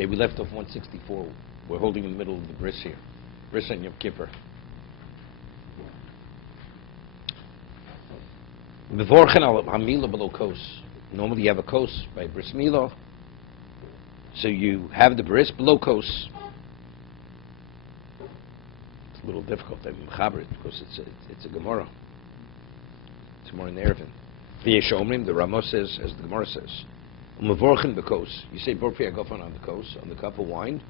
Okay, we left off 164. We're holding in the middle of the bris here. Bris and Yom Kippur. Mevorchen al hamila below kos. Normally you have a kos by bris milah. So you have the bris below kos. It's a little difficult. I mean, mechaber because it's a Gemara. It's more in the Erevin. V'yesh omrim, the Ramos says, as the Gemara says, umevorchen bekos. You say bor pri agofan on the kos, on the cup of wine.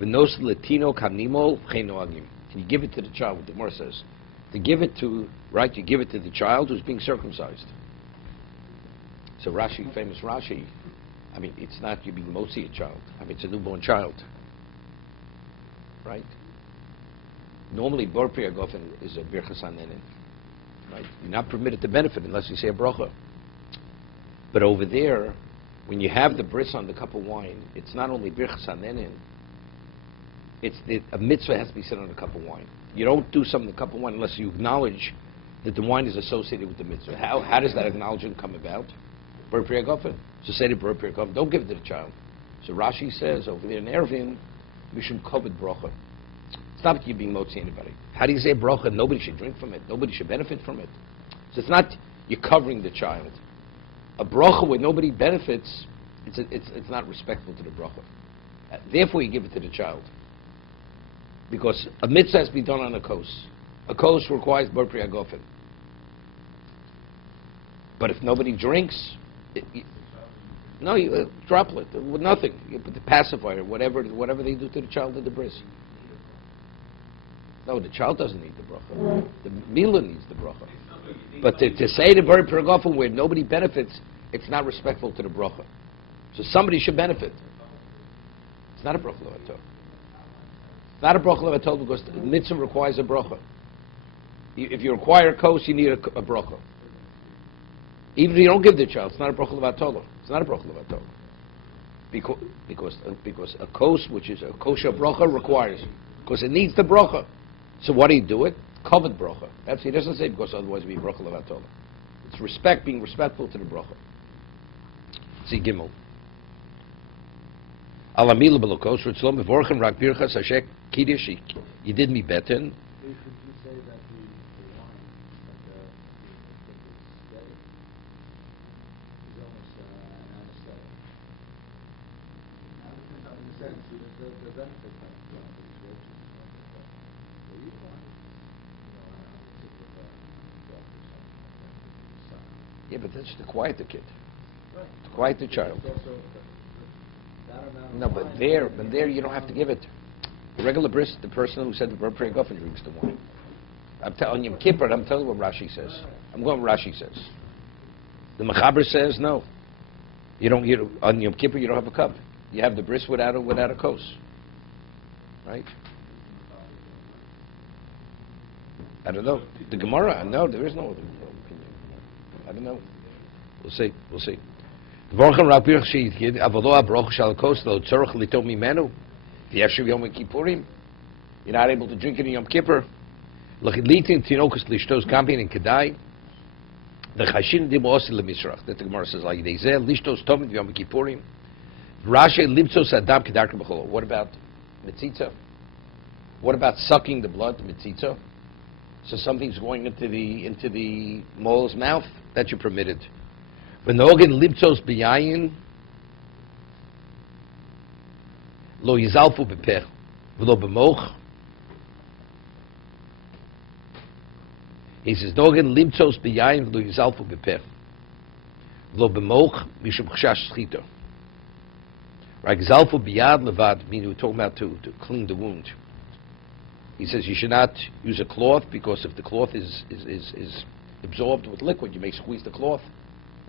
V'nos latino kanimol chen noagim. And you give it to the child. What the Gemara says, to give it to, right? You give it to the child who's being circumcised. So Rashi, famous Rashi. I mean, it's not you being motzi a child. I mean, it's a newborn child, right? Normally, bor pri agofan is a birchas hanenin. Right? You're not permitted to benefit unless you say a bracha. But over there, when you have the bris on the cup of wine, it's not only birchas hanenin, it's a mitzvah has to be said on a cup of wine. You don't do something in the cup of wine unless you acknowledge that the wine is associated with the mitzvah. How does that acknowledgement come about? Bor pri agofan. So say the bor pri agofan. Don't give it to the child. So Rashi says over there in Erevin, mishum koved bracha. It's not that you're being motzi anybody. How do you say bracha? Nobody should drink from it. Nobody should benefit from it. So it's not you're covering the child. A bracha where nobody benefits, it's not respectful to the bracha. Therefore, you give it to the child. Because a mitzvah has to be done on a kos. A kos requires bor pri agofan. But if nobody drinks, you droplet with nothing. You put the pacifier, whatever they do to the child at the bris. No, the child doesn't need the bracha. The milah needs the bracha. But to say the bor pri agofan where nobody benefits, it's not respectful to the bracha. So somebody should benefit. It's not a bracha levatol. It's not a bracha levatol because the mitzvah requires a bracha. If you require a kos, you need a bracha. Even if you don't give the child, it's not a bracha levatol. It's not a bracha levatol. Because a kos, which is a kosher bracha, requires, because it needs the bracha. So what do you do it? Covered bracha. That's he doesn't say because otherwise it would be bracha levatol. It's being respectful to the bracha. See Gimel. Alamila belokos ritzlom bevorchen rak birchas hashek kiddush. You did me better. Yeah, but that's to quiet the kid, to quiet the child. No, but there you don't have to give it. The regular bris, the person who said the bor pri agofan drinks the wine. I'm telling Yom Kippur, I'm telling you what Rashi says. I'm going what Rashi says. The mechaber says no. On Yom Kippur you don't have a cup. You have the bris without a kos. Right? I don't know. The Gemara, no, there is no other opinion. I don't know. We'll see. You're not able to drink it in Yom Kippur. The That the Gemara says like What about mitzitza? What about sucking the blood, mitzitza? So something's going into the mole's mouth, that you're permitted. V'nogin libtzos b'yayin lo yizalfu b'pech v'lo b'moch. He says nogin libtzos b'yayin lo yizalfu b'pech v'lo b'moch mishum chashash schita. Right, yizalfu b'yad levad, meaning we're talking about to clean the wound. He says you should not use a cloth because if the cloth is absorbed with liquid, you may squeeze the cloth,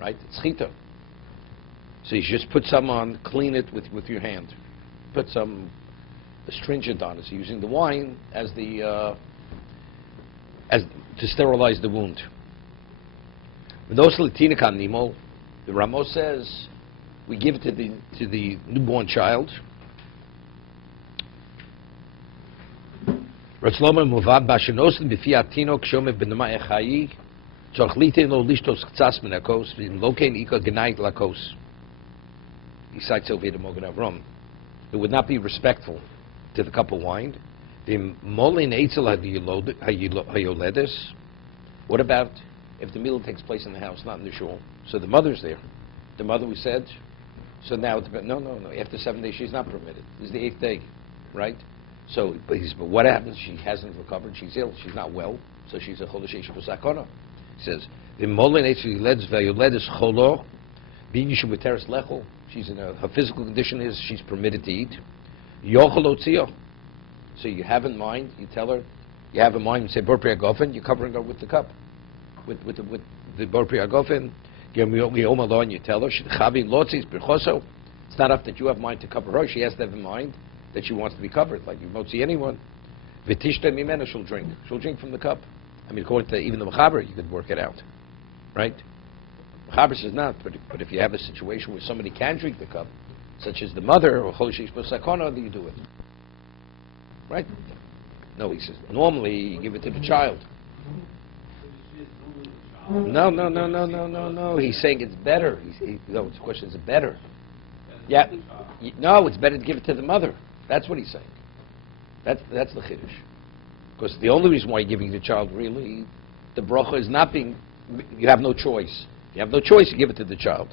right? It's chita. So you just put some on, clean it with your hand. Put some astringent on it. So using the wine as to sterilize the wound. The Ramos says we give it to the newborn child. Ratzloma muvad bashenosin b'fi atino kshomev b'nama echayi tzorch litin lo lishtos ktsas min hakos v'im lokein ika genayit lakos. He cites over here the Mogen Avram. It would not be respectful to the cup of wine. What about if the meal takes place in the house, not in the shul? So the mother's there. The mother, we said, so now it's no. After 7 days, she's not permitted. This is the 8th day, right? So, but what happens? She hasn't recovered. She's ill. She's not well. So she's a chodesh sakona. He says, she's in her physical condition is she's permitted to eat. So you have in mind, you tell her, you have in mind, you say Bor Pri HaGofen, you're covering her with the cup, with the Bor Pri HaGofen. You tell her, it's not enough that you have mind to cover her. She has to have in mind that she wants to be covered. Like you won't see anyone. She'll drink. She'll drink from the cup. I mean, according to even the Mechaber, you could work it out, right? Mechaber says not, but if you have a situation where somebody can drink the cup, such as the mother or Chodesh Sakona, then you do it, right? No, he says normally you give it to the child. No. He's saying it's better. No, the question is it better? Yeah. No, it's better to give it to the mother. That's what he's saying. That's the chiddush. Because the only reason why you're giving the child really, the bracha is not being, you have no choice. You have no choice, you give it to the child.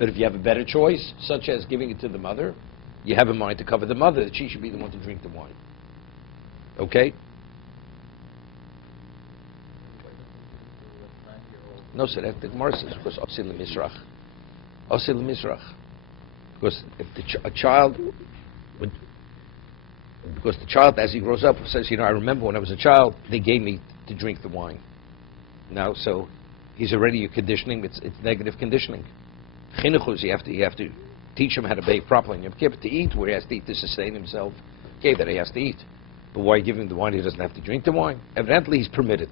But if you have a better choice, such as giving it to the mother, you have in mind to cover the mother, that she should be the one to drink the wine. Okay? No, sir, the Gemara says, of course, Osil L'Mizrach. Osil L'Mizrach. Because if a child would, because the child, as he grows up, says, I remember when I was a child, they gave me to drink the wine. Now, so he's already conditioning. It's negative conditioning. Chinuch, you have to teach him how to bathe properly. And you have to eat where he has to eat to sustain himself. Okay, that he has to eat. But why give him the wine? He doesn't have to drink the wine. Evidently, he's permitted.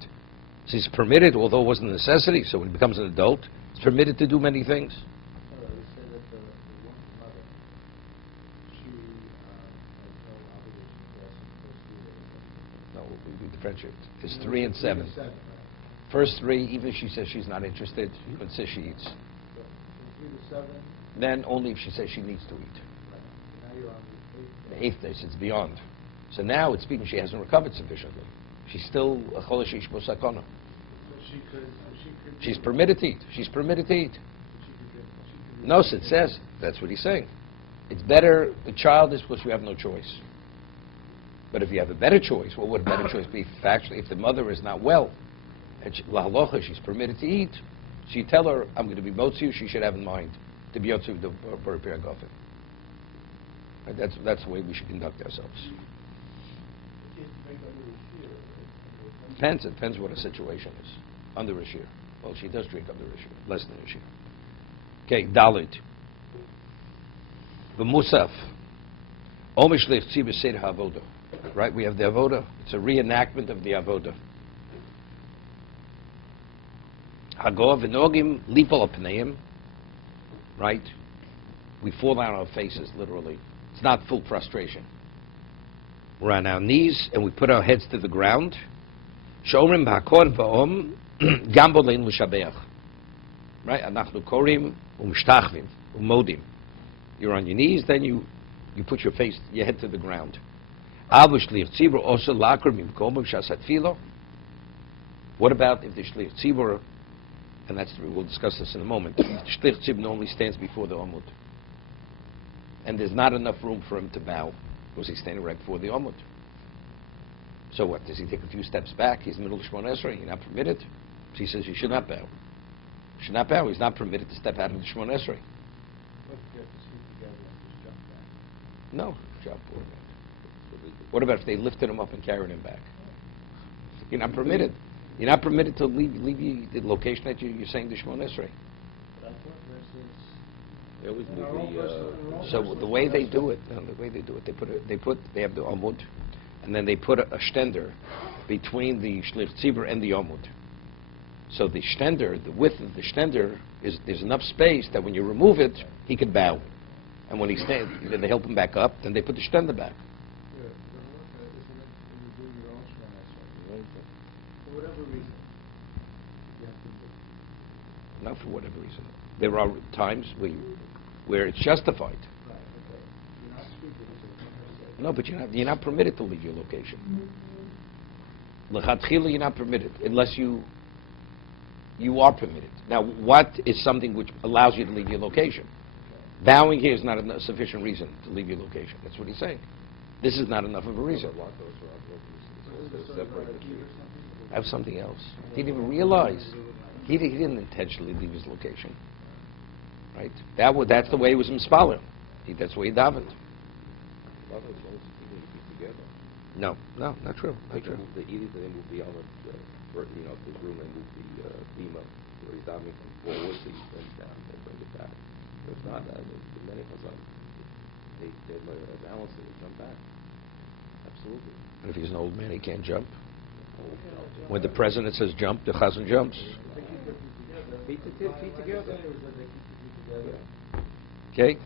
So he's permitted, although it wasn't a necessity. So when he becomes an adult, he's permitted to do many things. We differentiate. It's 3 and 7. First 3, even if she says she's not interested, but says she eats. Then only if she says she needs to eat. The 8th day, it's beyond. So now it's speaking she hasn't recovered sufficiently. She's still a chodesh ishbo sakona. She's permitted to eat. She's permitted to eat. No, so it says, that's what he's saying. It's better, the child is because you have no choice. But if you have a better choice, what would a better choice be? Factually, if the mother is not well, and she's permitted to eat, so you tell her, I'm going to be motziu, she should have in mind to be yotzu the Bor Pri HaGofen. That's the way we should conduct ourselves. Depends what the situation is. Under a shear. Well, she does drink under a shear, less than a shear. Okay, Dalit. The Musaf. Omishlich tzibur seder ha'avoda. Right, we have the avoda. It's a reenactment of the avoda. Hagor v'nogim lipol apneim. Right, we fall down on our faces, literally. It's not full prostration. We're on our knees and we put our heads to the ground. Shomrim b'hakor v'om gam bolein l'shabeach. Right, anachnu korim u'mishtachvim u'modim. You're on your knees, then you put your head to the ground. What about if the shlich tzibur, and we'll discuss this in a moment, the shlich tzibur normally stands before the omud, and there's not enough room for him to bow because he's standing right before the omud. So what? Does he take a few steps back? He's in the middle of Shemona Esrei. You're not permitted. So he says you should not bow. You should not bow. He's not permitted to step out of the Shemona Esrei. No, jump forward. What about if they lifted him up and carried him back? You're not permitted. You're not permitted to leave the location that you're saying the Shemona Esrei. So the way they do it, they have the omud, and then they put a stender between the shlich tzibur and the omud. So the stender, the width of the stender, there's enough space that when you remove it, he could bow. And when he stands, then they help him back up, then they put the stender back. For whatever reason, you have to do it. Not for whatever reason. There are times where it's justified. Right, okay. You're not speaking. No, but you're not permitted to leave your location. L'chatchila, you're not permitted, unless you are permitted. Now, what is something which allows you to leave your location? Bowing here is not a sufficient reason to leave your location. That's what he's saying. This is not enough of a reason. I have something else. He didn't even realize. He didn't intentionally leave his location. Right? That's the way he was mispalim. That's the way he davened. No, not true. Not true. The Edith then will be on the room and move the bima where he's diving from forward, so you bring it down and bring it back. If not, many Chazal, they balance it and jump back. Absolutely. And if he's an old man, he can't jump. When the president says jump, the chazan jumps. Feet together. Okay.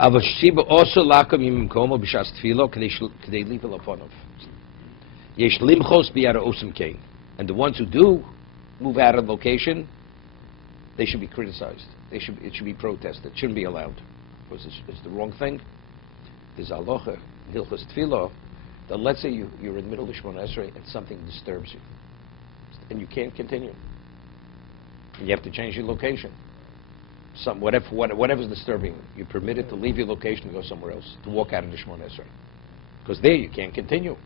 אבל שיבה also לקום ממקומו בשעת תפילו כדי ליפול לפניו. יש למחוס ביד האוסם קיין. And the ones who do move out of location, they should be criticized. It should be protested. It shouldn't be allowed. Because it's the wrong thing. There's halacha, hilchos tefillah, that let's say you're in the middle of Shemona Esrei and something disturbs you. And you can't continue. And you have to change your location. Whatever's disturbing you, you're permitted to leave your location and go somewhere else, to walk out of the Shemona Esrei. Because there you can't continue.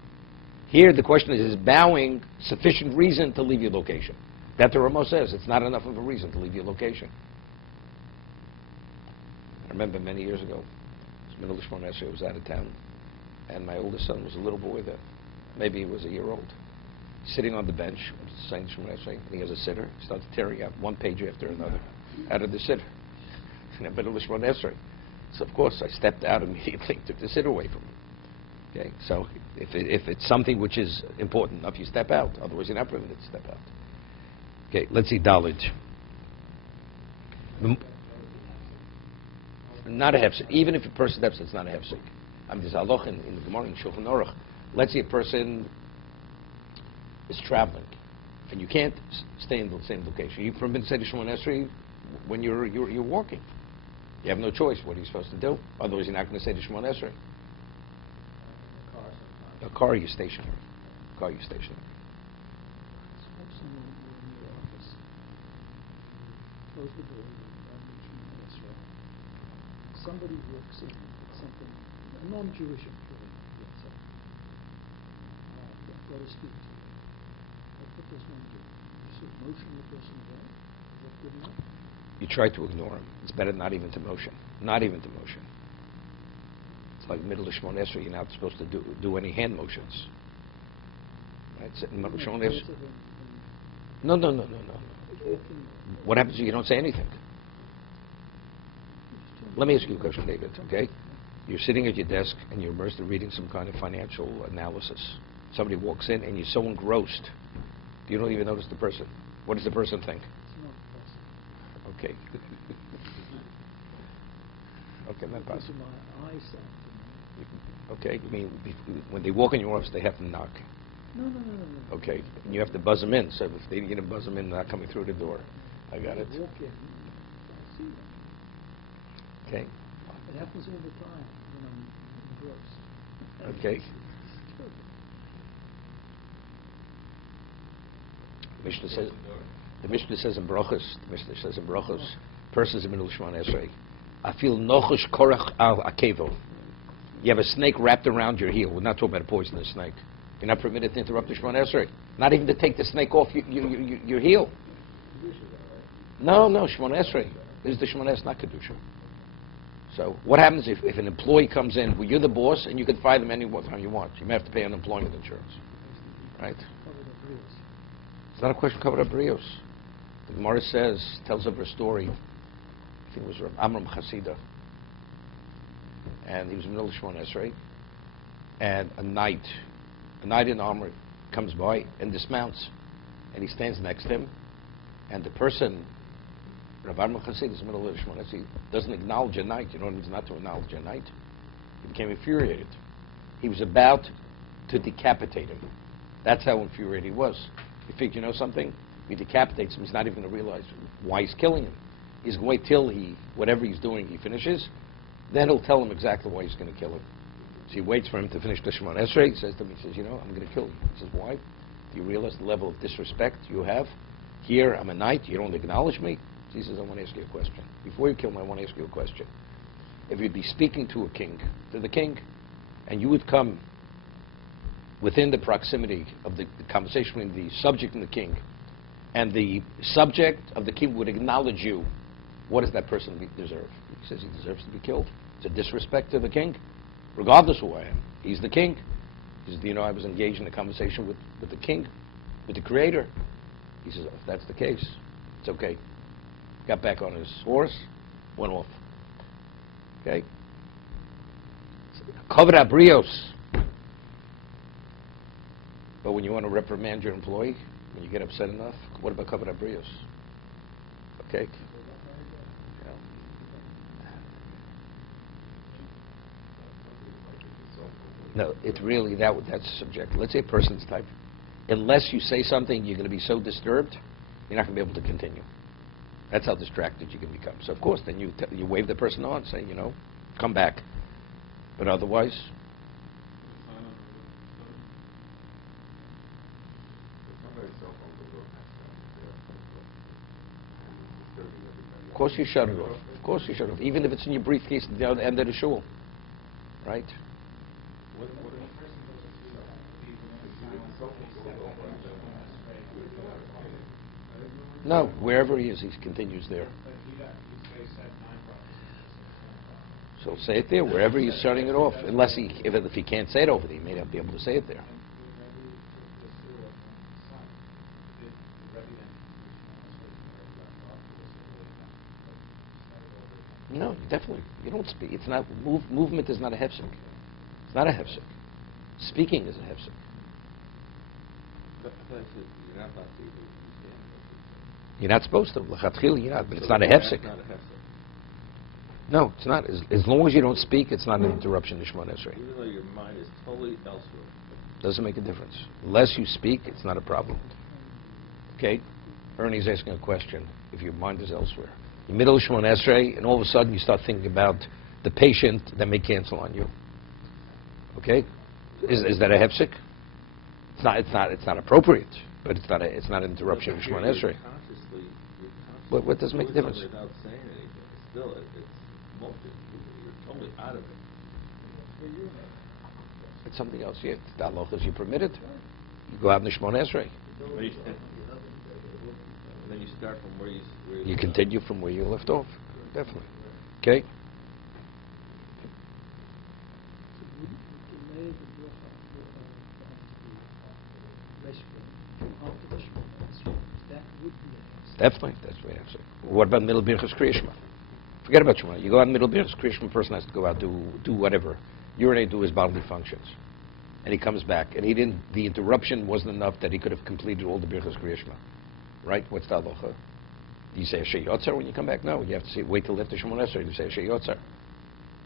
Here the question is bowing sufficient reason to leave your location? That the Ramo says, it's not enough of a reason to leave your location. I remember many years ago, it was middle of Shemona Esrei, I was out of town, and my oldest son was a little boy then. Maybe he was a year old. Sitting on the bench, saying Shemona Esrei, and he has a sitter. He starts tearing out one page after another out of the sitter. In the middle of Shemona Esrei. So of course I stepped out immediately, took the sitter away from him. Okay, so if it's something which is important enough, you step out. Otherwise, you're not permitted to step out. Okay, let's see, Dalit. Not a hefsek. Even if a person steps, it's not a hefsek. I mean, there's halach in the Gemara in Shulchan Aruch. Let's say a person is traveling, and you can't stay in the same location. You permitted to say to Shemona Esrei when you're walking. You have no choice. What are you supposed to do? Otherwise, you're not going to say to Shemona Esrei. A car, you stationary. Somebody walks in with something, a non-Jewish employee, let's say. I've got to speak to you. What does one do? You sort of motion the person down? Is that good enough? You try to ignore him. It's better not even to motion. Not even to motion. It's like middle of Shemona Esrei, you're not supposed to do any hand motions. Right? Sit in middle of Shemona Esrei. No. What happens if you don't say anything? Let me ask you a question, David, okay? You're sitting at your desk and you're immersed in reading some kind of financial analysis. Somebody walks in and you're so engrossed, you don't even notice the person. What does the person think? It's not possible. Okay. Okay, not Because possible. of my eyesight. Okay, you mean when they walk in your office, they have to knock. No. Okay, and you have to buzz them in. So if they didn't get to buzz them in, they're not coming through the door. I got it. I walk in, I see them. Okay. It happens all the time when I'm engrossed. Okay. The Mishnah says in Brachos, person's in the middle of Shemona Esrei. I feel nochush korach al akevo. You have a snake wrapped around your heel. We're not talking about a poisonous snake. You're not permitted to interrupt the Shemona Esrei. Not even to take the snake off your heel. No, Shemona Esrei. This is the Shemona Esrei, not Kedusha. So what happens if an employee comes in, well, you're the boss, and you can fire them any time you want. You may have to pay unemployment insurance. Right? It's not a question covered up Brios. The Gemara tells of her story. I think it was Amram Chasida. And he was in the middle of Shemona Esrei. And a knight in armor comes by and dismounts. And he stands next to him. And the person, Rav Amram Chasida, is in the middle of Shemona Esrei, doesn't acknowledge a knight. You know what it means not to acknowledge a knight? He became infuriated. He was about to decapitate him. That's how infuriated he was. He figured, you know something? He decapitates him, he's not even going to realize why he's killing him. He's going to wait till whatever he's doing, he finishes. Then he'll tell him exactly why he's going to kill him. So he waits for him to finish the Shemon Esrei. He says to him, he says, I'm going to kill you. He says, why? Do you realize the level of disrespect you have? Here, I'm a knight. You don't acknowledge me? So he says, I want to ask you a question. Before you kill me, I want to ask you a question. If you'd be speaking to the king, and you would come within the proximity of the conversation between the subject and the king, and the subject of the king would acknowledge you, what does that person deserve? He says he deserves to be killed. It's a disrespect to the king, regardless of who I am. He's the king. He says, I was engaged in a conversation with the king, with the creator. He says, if that's the case, it's okay. Got back on his horse, went off. Okay? Chovot HaBrios. But when you want to reprimand your employee, when you get upset enough, what about Chovot HaBrios? Okay? No, it's really, that's subjective. Let's say a person's type. Unless you say something, you're going to be so disturbed, you're not going to be able to continue. That's how distracted you can become. So, of course, then you wave the person on, say, come back. But otherwise, of course you shut it off. Of course you shut it off. Even if it's in your briefcase at the other end of the shul. Right? No, wherever he is, he continues there. So say it there, wherever he's shutting it off. Unless if he can't say it over there, he may not be able to say it there. No, definitely. You don't speak. It's not movement is not a hefsek. It's not a hefsek. Speaking is a hefsek. You're not supposed to. You're not, but it's not a hefsek. No, it's not. As long as you don't speak, it's not an interruption to Shemon Esrei. Even though your mind is totally elsewhere. Doesn't make a difference. Unless you speak, it's not a problem. Okay? Ernie's asking a question. If your mind is elsewhere. In the middle of Shemon Esrei, and all of a sudden you start thinking about the patient that may cancel on you. Okay? Is that a hefsek? It's not appropriate, but it's not an interruption of Shemon Esrei. What does make a difference? Without saying anything, still, it's multi. You're totally out of it. It's something else. Yeah, the halachas you permit it. You go out in the Shemon Esrei. And then you start from where you continue from where you left off. Definitely. Okay? Definitely, that's the way I say. What about middle birchas kriyishma? Forget about Shema. You go out in middle birchas kriyishma, a person has to go out, do whatever, urinate, do his bodily functions. And he comes back, and the interruption wasn't enough that he could have completed all the birchas kriyishma. Right? What's the halacha? Do you say Asher Yotzar when you come back? No, you have to wait till after Shemon Esrei to say Asher Yotzar.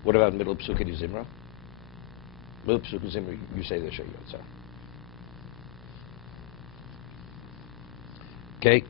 What about middle psukim zimra? Middle psukim zimra, you say the Asher Yotzar. Okay?